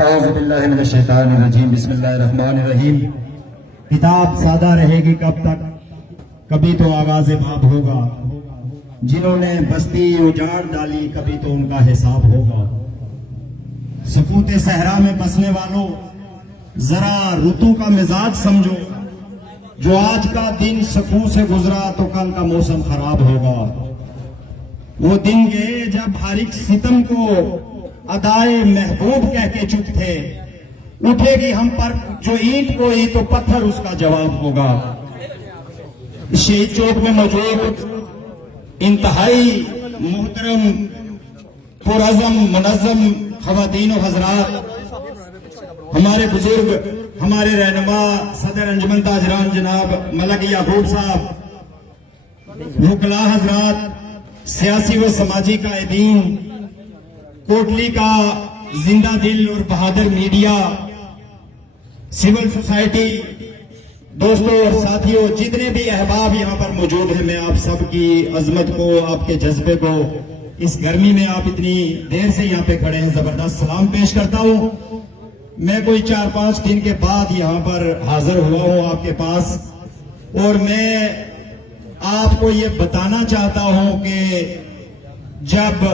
اعوذ باللہ من الشیطان الرجیم بسم اللہ الرحمن الرحیم۔ کتاب سادہ رہے گی کب تک، کبھی تو آغاز باب ہوگا۔ جنہوں نے بستی اجاڑ ڈالی کبھی تو ان کا حساب ہوگا۔ سکوت صحرا میں بسنے والوں ذرا رتو کا مزاج سمجھو، جو آج کا دن سکون سے گزرا تو کل کا موسم خراب ہوگا۔ وہ دن گئے جب ہر ایک ستم کو ادائے محبوب کہہ کے چپ تھے، اٹھے گی ہم پر جو اینٹ کوئی تو پتھر اس کا جواب ہوگا۔ شہید چوک میں موجود انتہائی محترم پرعزم منظم خواتین و حضرات، ہمارے بزرگ، ہمارے رہنما صدر انجمن تاجران جناب ملک یعقوب صاحب، وکلاء حضرات، سیاسی و سماجی قائدین، کوٹلی کا زندہ دل اور بہادر میڈیا، سول سوسائٹی، دوستوں اور ساتھیوں، جتنے بھی احباب یہاں پر موجود ہیں، میں آپ سب کی عظمت کو، آپ کے جذبے کو، اس گرمی میں آپ اتنی دیر سے یہاں پہ کھڑے ہیں، زبردست سلام پیش کرتا ہوں۔ میں کوئی 4-5 دن کے بعد یہاں پر حاضر ہوا ہوں آپ کے پاس، اور میں آپ کو یہ بتانا چاہتا ہوں کہ جب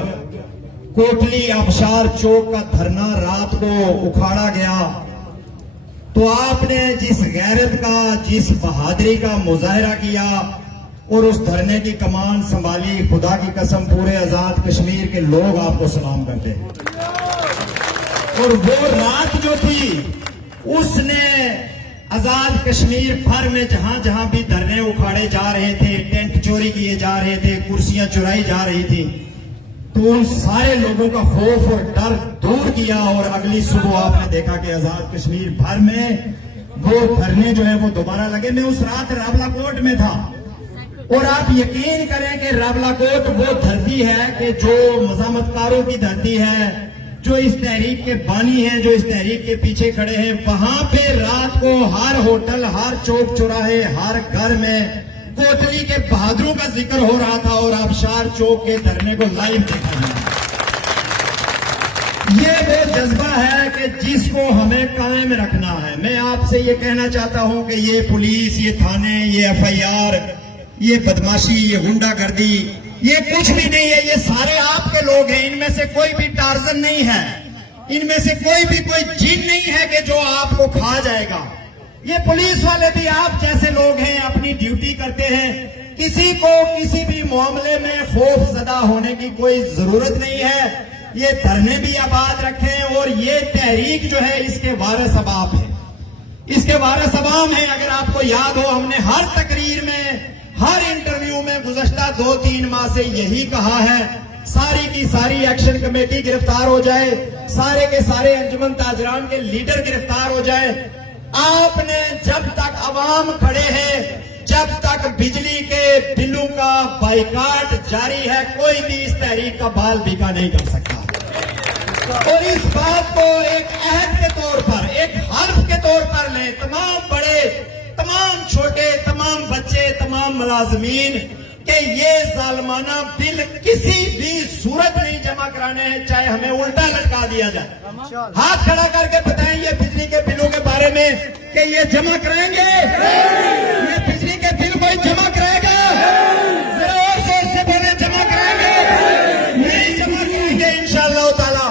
کوٹلی آبشار چوک کا دھرنا رات کو اکھاڑا گیا تو آپ نے جس غیرت کا، جس بہادری کا مظاہرہ کیا اور اس دھرنے کی کمان سنبھالی، خدا کی قسم پورے آزاد کشمیر کے لوگ آپ کو سلام کرتے ہیں۔ اور وہ رات جو تھی، اس نے آزاد کشمیر بھر میں جہاں جہاں بھی دھرنے اکھاڑے جا رہے تھے، ٹینٹ چوری کیے جا رہے تھے، کرسیاں چرائی جا رہی تھی، تو ان سارے لوگوں کا خوف اور ڈر دور کیا، اور اگلی صبح آپ نے دیکھا کہ آزاد کشمیر بھر میں وہ دھرنے جو ہے وہ دوبارہ لگے۔ میں اس رات راولا کوٹ میں تھا، اور آپ یقین کریں کہ راولا کوٹ وہ دھرتی ہے کہ جو مزاحمت کاروں کی دھرتی ہے، جو اس تحریک کے بانی ہیں، جو اس تحریک کے پیچھے کھڑے ہیں، وہاں پہ رات کو ہر ہوٹل، ہر چوک چوراہے، ہر گھر میں کوٹلی کے بہادروں کا ذکر ہو رہا تھا، اور آبشار چوک کے دھرنے کو لائیو دیکھا ہے۔ یہ وہ جذبہ ہے کہ جس کو ہمیں قائم رکھنا ہے۔ میں آپ سے یہ کہنا چاہتا ہوں کہ یہ پولیس، یہ تھانے، یہ FIR، یہ بدماشی، یہ غنڈہ گردی، یہ کچھ بھی نہیں ہے، یہ سارے آپ کے لوگ ہیں۔ ان میں سے کوئی بھی ٹارزن نہیں ہے، ان میں سے کوئی بھی کوئی جن نہیں ہے کہ جو آپ کو کھا جائے گا۔ یہ پولیس والے بھی آپ جیسے لوگ ہیں، اپنی ڈیوٹی کرتے ہیں، کسی کو کسی بھی معاملے میں خوف زدہ ہونے کی کوئی ضرورت نہیں ہے۔ یہ دھرنے بھی آباد رکھیں، اور یہ تحریک جو ہے اس کے وارث اب ہیں، اس کے وارث عوام ہیں۔ اگر آپ کو یاد ہو، ہم نے ہر تقریر میں، ہر انٹرویو میں گزشتہ 2-3 ماہ سے یہی کہا ہے، ساری کی ساری ایکشن کمیٹی گرفتار ہو جائے، سارے کے سارے انجمن تاجران کے لیڈر گرفتار ہو جائے۔ آپ نے جب تک عوام کھڑے ہیں، جب تک بجلی کے بلوں کا بائیکاٹ جاری ہے، کوئی بھی اس تحریک کا بال بھیگا نہیں کر سکتا۔ اور اس بات کو ایک عہد کے طور پر، ایک حلف کے طور پر لیں، تمام بڑے، تمام چھوٹے، تمام بچے، تمام ملازمین، کہ یہ ظالمانہ بل کسی بھی صورت نہیں جمع کرانے ہیں، چاہے ہمیں الٹا لٹکا دیا جائے۔ ہاتھ کھڑا کر کے بتائیں یہ بجلی کے بلوں کے بارے میں کہ یہ جمع کرائیں گے؟ یہ بجلی کے بل کوئی جمع کرائے گا؟ ذرا اور زور سے بولیں، جمع کرائیں گے؟ نہیں جمع کرائیں گے انشاءاللہ تعالی۔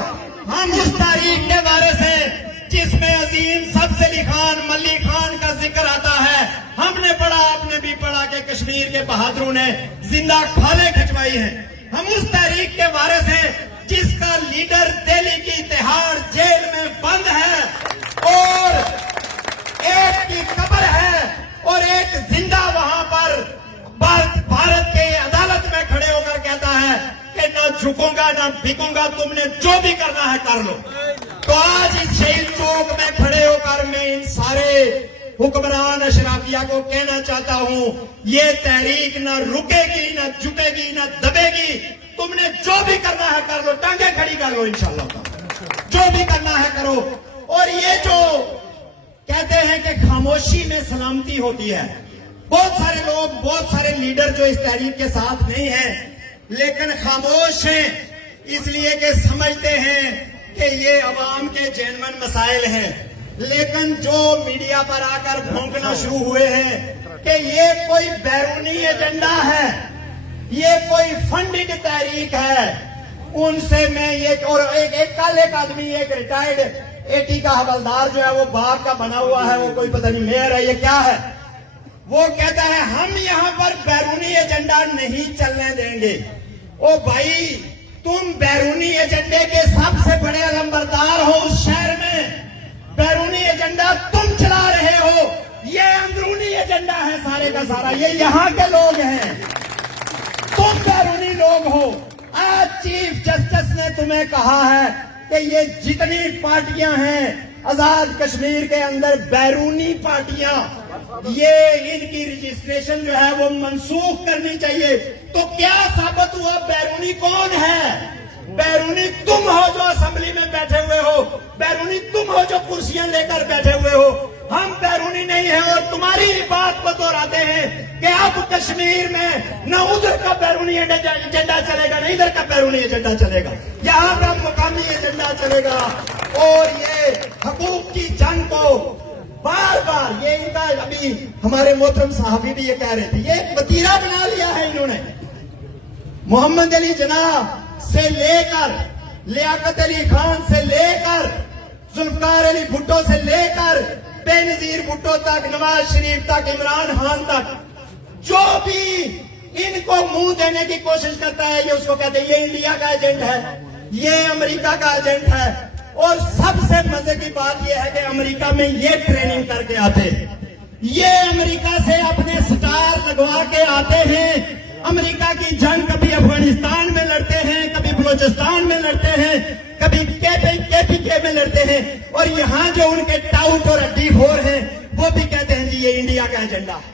ہم اس تاریخ کے وارث ہیں جس میں عظیم سبز علی خان، ملی خان کا ذکر آتا ہے۔ ہم نے پڑھا، آپ نے بھی پڑھا کہ کشمیر کے بہادروں نے زندہ کھالیں کھچوائی ہیں۔ ہم اس تحریک کے وارث ہیں جس کا لیڈر دہلی کی تہاڑ جیل میں بند ہے، اور ایک کی قبر ہے، اور ایک زندہ وہاں پر بھارت کے عدالت میں کھڑے ہو کر کہتا ہے کہ نہ جھکوں گا نہ بھیگوں گا، تم نے جو بھی کرنا ہے کر لو۔ تو آج اس شہید چوک میں کھڑے ہو کر میں ان سارے حکمران اشرافیہ کو کہنا چاہتا ہوں، یہ تحریک نہ رکے گی، نہ جھکے گی، نہ دبے گی۔ تم نے جو بھی کرنا ہے کر لو، ٹانگیں کھڑی کر لو انشاءاللہ، جو بھی کرنا ہے کرو۔ اور یہ جو کہتے ہیں کہ خاموشی میں سلامتی ہوتی ہے، بہت سارے لوگ، بہت سارے لیڈر جو اس تحریک کے ساتھ نہیں ہیں لیکن خاموش ہیں، اس لیے کہ سمجھتے ہیں کہ یہ عوام کے جینون مسائل ہیں، لیکن جو میڈیا پر آ کر بھونکنا شروع ہوئے ہیں کہ یہ کوئی بیرونی ایجنڈا ہے، یہ کوئی فنڈنگ تحریک ہے، ان سے میں یہ، اور ایک آدمی، ایک ریٹائرڈ ایٹی کا حوالدار جو ہے وہ باپ کا بنا ہوا ہے، وہ کوئی پتہ نہیں میئر ہے، یہ کیا ہے، وہ کہتا ہے ہم یہاں پر بیرونی ایجنڈا نہیں چلنے دیں گے۔ او بھائی، تم بیرونی ایجنڈے کے سب سے بڑے علمبردار ہو اس شہر میں، بیرونی ایجنڈا تم چلا رہے ہو، یہ اندرونی ایجنڈا ہے سارے کا سارا، یہ یہاں کے لوگ ہیں، تم بیرونی لوگ ہو۔ آج چیف جسٹس نے تمہیں کہا ہے کہ یہ جتنی پارٹیاں ہیں آزاد کشمیر کے اندر بیرونی پارٹیاں، یہ ان کی رجسٹریشن جو ہے وہ منسوخ کرنی چاہیے۔ تو کیا ثابت ہوا بیرونی کون ہے؟ بیرونی تم ہو جو اسمبلی میں بیٹھے ہوئے ہو، بیرونی تم ہو جو کرسیاں لے کر بیٹھے ہوئے ہو، ہم بیرونی نہیں ہیں۔ اور تمہاری بات کو دہراتے ہیں کہ اب کشمیر میں نہ ادھر کا بیرونی ایجنڈا چلے گا، نہ ادھر کا بیرونی ایجنڈا چلے گا، یہاں کا مقامی ایجنڈا چلے گا۔ اور یہ حقوق کی جنگ کو بار بار، یہ ان کا، ابھی ہمارے محترم صحافی بھی یہ کہہ رہے تھے، یہ ایک وتیرہ بنا لیا ہے انہوں نے، محمد علی جناح سے لے کر، لیاقت علی خان سے لے کر، ذوالفقار علی بھٹو سے لے کر، بے نظیر بھٹو تک، نواز شریف تک، عمران خان تک، جو بھی ان کو منہ دینے کی کوشش کرتا ہے یہ اس کو کہتے ہیں یہ انڈیا کا ایجنٹ ہے، یہ امریکہ کا ایجنٹ ہے۔ اور سب سے مزے کی بات یہ ہے کہ امریکہ میں یہ ٹریننگ کر کے آتے ہیں، یہ امریکہ سے اپنے سٹار لگوا کے آتے ہیں، امریکہ کی جنگ کبھی افغانستان میں لڑتے ہیں، کبھی بلوچستان میں لڑتے ہیں، کبھی کے میں لڑتے ہیں، اور یہاں جو ان کے ٹاؤٹ اور اڈی خور ہیں وہ بھی کہتے ہیں جی یہ انڈیا کا ایجنڈا ہے۔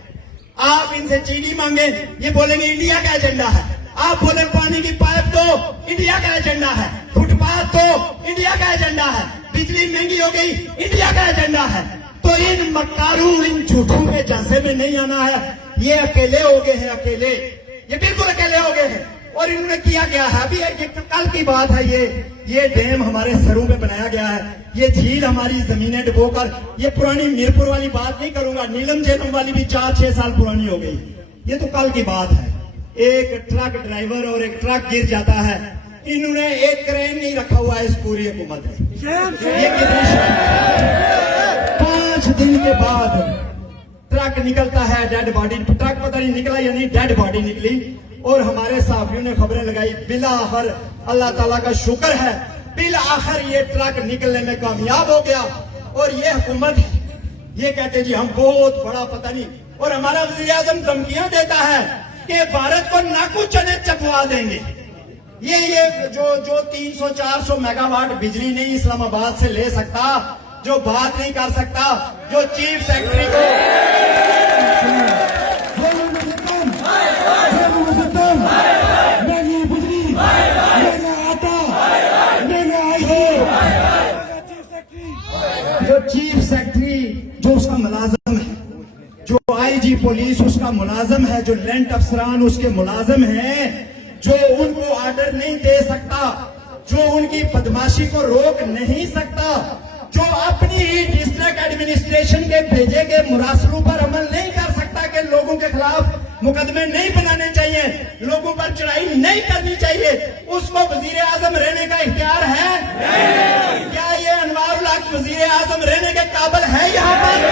آپ ان سے چینی مانگیں یہ بولیں گے انڈیا کا ایجنڈا ہے، آپ بولیں پانی کی پائپ تو انڈیا کا ایجنڈا ہے، فٹ پاتھ تو انڈیا کا ایجنڈا ہے، بجلی مہنگی ہو گئی انڈیا کا ایجنڈا ہے۔ تو ان مکاروں، ان جھوٹوں کے جھانسے میں نہیں آنا ہے، یہ اکیلے ہو گئے ہیں، اکیلے، یہ بالکل اکیلے ہو گئے ہیں۔ اور انہوں نے کیا گیا ہے، ابھی کل کی بات ہے، یہ ڈیم ہمارے سروں پہ بنایا گیا ہے، یہ جھیل ہماری زمینیں ڈبو کر، یہ پرانی میرپور والی بات نہیں کروں گا، نیلم جیلم والی بھی 4-6 سال پرانی ہو گئی، یہ تو کل کی بات ہے۔ ایک ٹرک ڈرائیور اور ایک ٹرک گر جاتا ہے، انہوں نے ایک کرین نہیں رکھا ہوا ہے اس پوری حکومت میں، یہ 5 دن کے بعد ٹرک نکلتا ہے، ڈیڈ باڈی، ٹرک پتہ نہیں نکلا یا نہیں، ڈیڈ باڈی نکلی، اور ہمارے صحافیوں نے خبریں لگائی، بالآخر اللہ تعالیٰ کا شکر ہے، بالآخر یہ ٹرک نکلنے میں کامیاب ہو گیا۔ اور یہ حکومت یہ کہتے جی ہم بہت بڑا پتہ نہیں، اور ہمارا وزیر اعظم دھمکیاں دیتا ہے کہ بھارت کو ناکو چنے چبوا دیں گے۔ یہ جو 300-400 میگا واٹ بجلی نہیں اسلام آباد سے لے سکتا، جو بات نہیں کر سکتا، جو چیف سیکرٹری کو چیف سیکرٹری جو اس کا ملازم ہے، جو آئی جی پولیس اس کا ملازم ہے، جو لینٹ افسران اس کے ملازم ہیں، جو ان کو آرڈر نہیں دے سکتا، جو ان کی بدماشی کو روک نہیں سکتا، جو اپنی ہی ڈسٹرکٹ ایڈمنسٹریشن کے بھیجے گئے مراسلوں پر عمل نہیں کر سکتا کہ لوگوں کے خلاف مقدمے نہیں بنانے چاہیے، لوگوں پر چڑھائی نہیں کرنی چاہیے، اس کو وزیر اعظم رہنے کا اختیار ہے؟ کیا یہ انوار الحق وزیر اعظم رہنے کے قابل ہے یہاں پر؟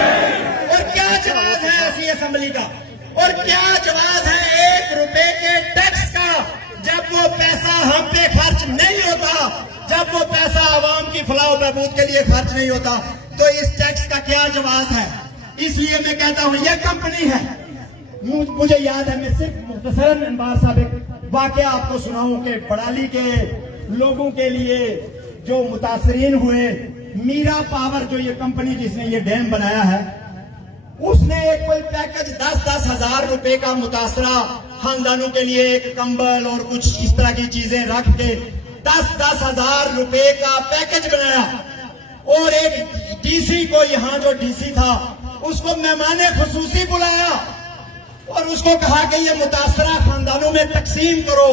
اور کیا جواز ہے ایسی اسمبلی کا، اور کیا جواز ہے 1 روپے کے ٹیکس کا، جب وہ پیسہ ہم پہ خرچ نہیں ہوتا، جب وہ پیسہ عوام کی فلاح و بہبود کے لیے خرچ نہیں ہوتا، تو اس ٹیکس کا کیا جواز ہے؟ اس لیے میں کہتا ہوں یہ کمپنی ہے۔ مجھے یاد ہے، میں صرف مختصراً انوار صاحب ایک واقعہ آپ کو سناؤں کہ بڑالی کے لوگوں کے لیے جو متاثرین ہوئے، میرا پاور جو یہ کمپنی جس نے یہ ڈیم بنایا ہے، اس نے ایک کوئی پیکج 10-10 ہزار روپے کا متاثرہ خاندانوں کے لیے ایک کمبل اور کچھ اس طرح کی چیزیں رکھ کے 10-10 ہزار روپے کا پیکج بنایا، اور ایک ڈی سی کو، یہاں جو ڈی سی تھا اس کو مہمان خصوصی بلایا اور اس کو کہا کہ یہ متاثرہ خاندانوں میں تقسیم کرو۔